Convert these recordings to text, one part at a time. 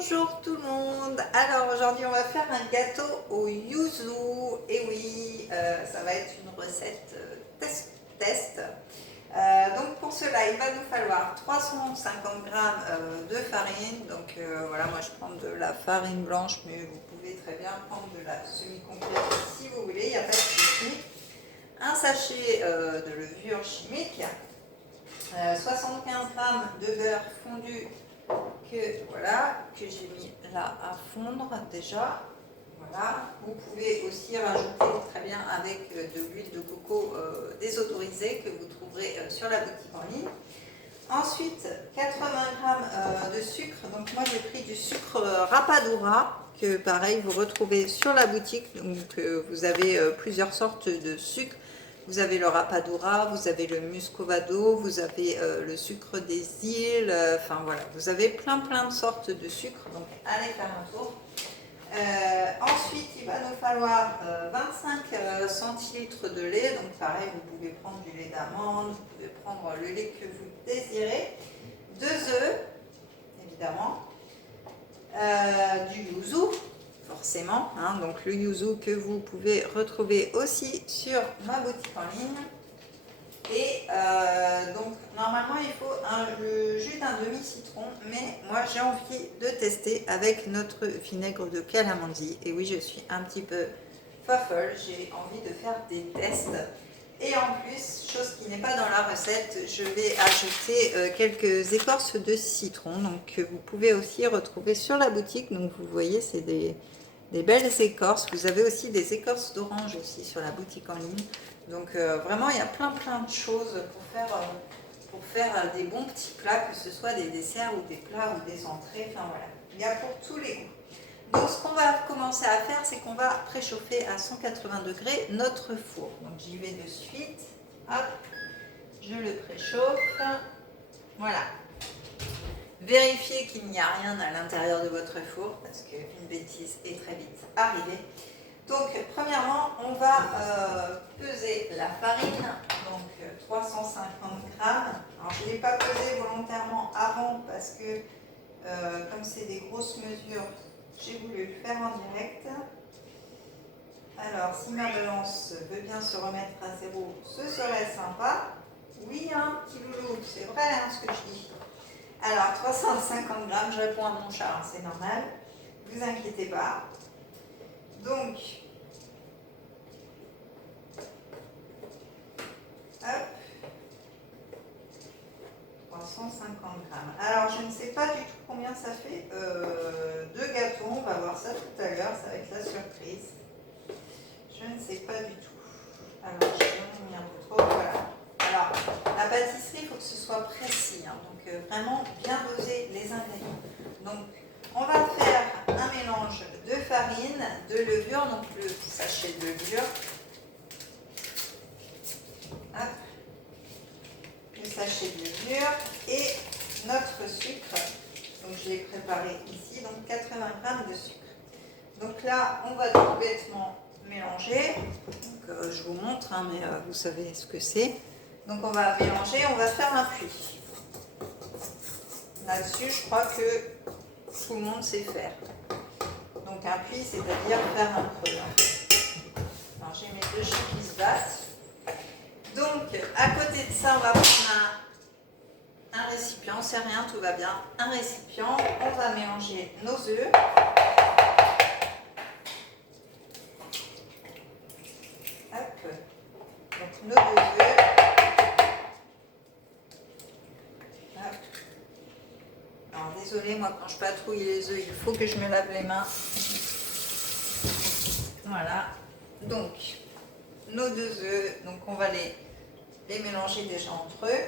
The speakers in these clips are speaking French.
Bonjour tout le monde. Alors aujourd'hui on va faire un gâteau au yuzu. Et oui, ça va être une recette test. Donc pour cela il va nous falloir 350 g de farine. Donc voilà, moi je prends de la farine blanche, mais vous pouvez très bien prendre de la semi-complète si vous voulez, il n'y a pas de souci. Un sachet de levure chimique, 75 g de beurre fondu que j'ai mis là à fondre déjà. Voilà, vous pouvez aussi rajouter très bien avec de l'huile de coco désautorisée que vous trouverez sur la boutique en ligne. Ensuite 80 g de sucre. Donc moi j'ai pris du sucre rapadura que pareil vous retrouvez sur la boutique. Donc vous avez plusieurs sortes de sucre. Vous avez le rapadura, vous avez le muscovado, vous avez le sucre des îles, enfin voilà, vous avez plein de sortes de sucre, donc allez faire un tour. Ensuite, il va nous falloir 25 centilitres de lait, donc pareil, vous pouvez prendre du lait d'amande, vous pouvez prendre le lait que vous désirez, 2 œufs, évidemment, du yuzu, forcément, hein, donc le yuzu que vous pouvez retrouver aussi sur ma boutique en ligne. Et donc normalement il faut le jus d'un demi-citron, mais moi j'ai envie de tester avec notre vinaigre de calamansi. Et oui, je suis un petit peu fofolle, j'ai envie de faire des tests. Et en plus, chose qui n'est pas dans la recette, je vais ajouter quelques écorces de citron, donc que vous pouvez aussi retrouver sur la boutique. Donc vous voyez, c'est des belles écorces. Vous avez aussi des écorces d'orange aussi sur la boutique en ligne. Donc vraiment, il y a plein de choses pour faire des bons petits plats, que ce soit des desserts ou des plats ou des entrées. Enfin voilà, il y a pour tous les goûts. Donc ce qu'on va commencer à faire, c'est qu'on va préchauffer à 180 degrés notre four. Donc j'y vais de suite. Hop, je le préchauffe. Voilà. Vérifiez qu'il n'y a rien à l'intérieur de votre four, parce qu'une bêtise est très vite arrivée. Donc premièrement, on va peser la farine, donc 350 g. Alors je ne l'ai pas pesé volontairement avant parce que comme c'est des grosses mesures, j'ai voulu le faire en direct. Alors si ma balance veut bien se remettre à zéro, ce serait sympa. Oui, hein, petit loulou, c'est vrai hein, ce que je dis. Alors 350 g, je réponds à mon chat, hein, c'est normal, ne vous inquiétez pas. Donc, hop, 350 g. Alors, je ne sais pas du tout combien ça fait. 2 gâteaux, on va voir ça tout à l'heure, ça va être la surprise. Je ne sais pas du tout. Alors, je vais mis un peu trop, voilà. Alors, la pâtisserie, il faut que ce soit précis, hein, donc vraiment bien doser les ingrédients. Donc, on va faire un mélange de farine, de levure, donc le sachet de levure. Hop. Le sachet de levure et notre sucre. Donc je l'ai préparé ici, donc 80 g de sucre. Donc là, on va tout bêtement mélanger. Donc, je vous montre, hein, mais vous savez ce que c'est. Donc on va mélanger, on va faire un puits. Là-dessus, je crois que tout le monde sait faire. Donc un puits, c'est-à-dire faire un creux. Alors j'ai mes 2 chiens qui se battent. Donc à côté de ça, on va prendre un récipient, c'est rien, tout va bien. Un récipient, on va mélanger nos œufs. Hop. Donc nos 2 œufs. Hop. Alors désolé, moi quand je patrouille les œufs, il faut que je me lave les mains. Voilà. Donc nos 2 œufs, donc on va les mélanger déjà entre eux.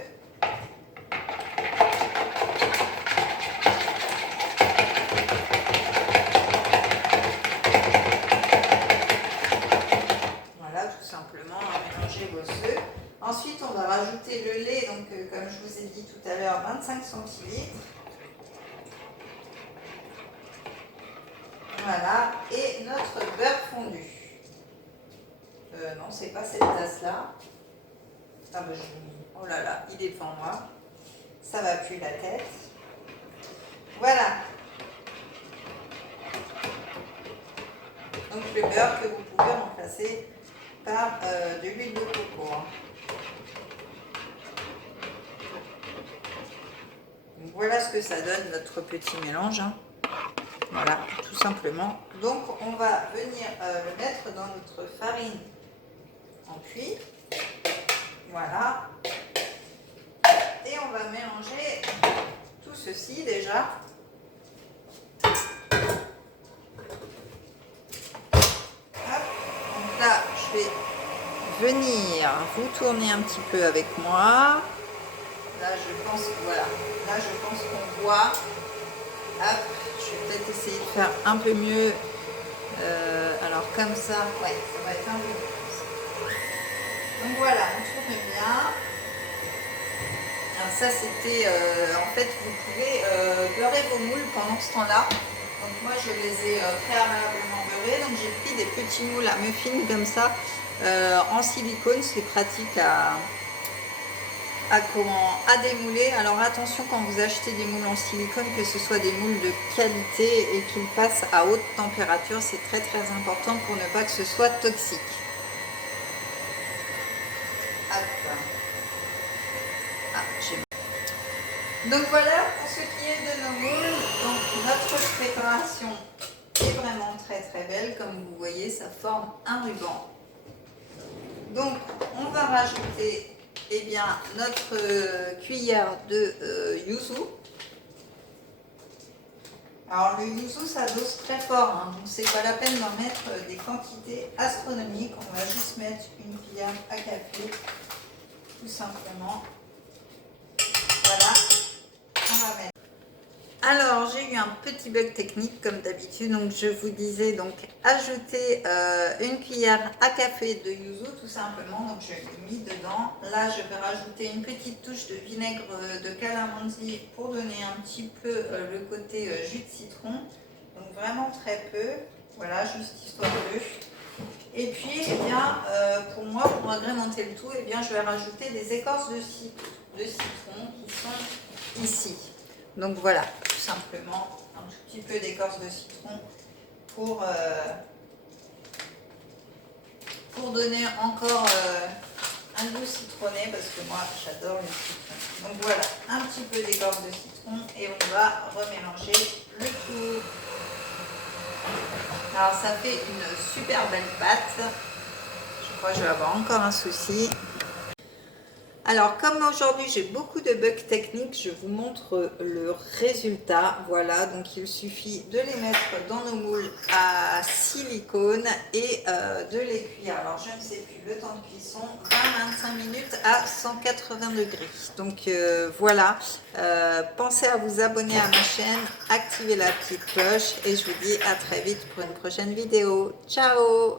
Voilà, tout simplement, mélanger vos œufs. Ensuite, on va rajouter le lait, donc comme je vous ai dit tout à l'heure, 25 centilitres. Voilà, et notre beurre fondu. Non, c'est pas cette tasse-là. Ah bah oh là là, il est devant moi. Ça va plus la tête. Voilà. le beurre que vous pouvez remplacer par de l'huile de coco. Donc, voilà ce que ça donne notre petit mélange. Voilà, tout simplement. Donc on va venir le mettre dans notre farine en cuit. Voilà. Et on va mélanger tout ceci déjà. Hop. Donc là, je vais venir vous tourner un petit peu avec moi. Là, je pense que voilà. Là, je pense qu'on voit. Hop. Je vais peut-être essayer de faire un peu mieux. Alors comme ça, ouais, ça va être un peu mieux comme ça. Donc voilà, on tourne bien. Alors ça c'était, en fait vous pouvez beurrer vos moules pendant ce temps-là. Donc moi je les ai préalablement beurrés. Donc j'ai pris des petits moules à muffins comme ça en silicone, c'est pratique à démouler. Alors attention quand vous achetez des moules en silicone, que ce soit des moules de qualité et qu'ils passent à haute température, c'est très très important pour ne pas que ce soit toxique. Hop. Donc voilà pour ce qui est de nos moules. Donc notre préparation est vraiment très très belle. Comme vous voyez, ça forme un ruban. Donc on va rajouter notre cuillère de yuzu. Alors le yuzu ça dose très fort, donc c'est pas la peine d'en mettre des quantités astronomiques. On va juste mettre une cuillère à café, tout simplement. Voilà, on va mettre. Alors j'ai eu un petit bug technique comme d'habitude, donc je vous disais donc ajouter une cuillère à café de yuzu tout simplement, donc je l'ai mis dedans. Là je vais rajouter une petite touche de vinaigre de calamansi pour donner un petit peu le côté jus de citron, donc vraiment très peu, voilà, juste histoire de. Et puis pour moi, pour agrémenter le tout, je vais rajouter des écorces de citron qui sont ici. Donc voilà, tout simplement un tout petit peu d'écorce de citron pour donner encore un goût citronné, parce que moi j'adore le citron. Donc voilà, un petit peu d'écorce de citron et on va remélanger le tout. Alors ça fait une super belle pâte. Je crois que je vais avoir encore un souci. Alors comme aujourd'hui j'ai beaucoup de bugs techniques, je vous montre le résultat. Voilà, donc il suffit de les mettre dans nos moules à silicone et de les cuire. Alors je ne sais plus le temps de cuisson, 20-25 minutes à 180 degrés. Donc voilà, pensez à vous abonner à ma chaîne, activez la petite cloche et je vous dis à très vite pour une prochaine vidéo. Ciao!